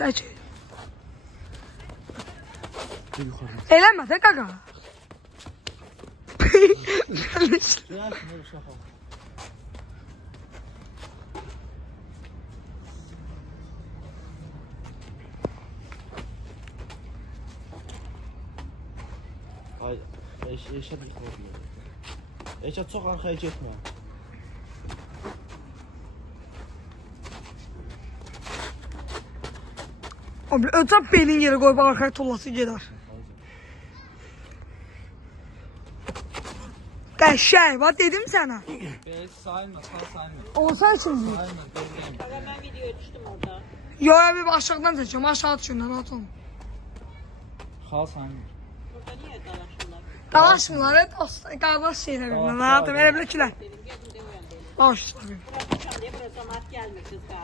Çək. Bir yuxarı. Eləmə də qaqa. Gəlmişdi. Gəl, nə uşaq ol. Ay, eşə bir qoyuyor. Eşə çox arxaya getmə. Abi ötən belin yeri qoyub arxaya tullası gedər. Qəşəng, var dedim sənə. Sayılmaz, sayılmaz. Olsa üçün deyil. Sayılmaz, gözləyim. Aga ben videoya düştüm orada. Yo abi aşağıdan çəkəcəm, aşağı düşündən rahat olun. Xal sayılmaz. Burada niye dalaşırlar? Dalaşmırlar, dost, qardaş şeylər bilməm, rahatım, elə bilə kilər. Dedim geldim de uyan dedim. Baş üstə. Burası uçam diye burası cemaat gelmiyor kızlar.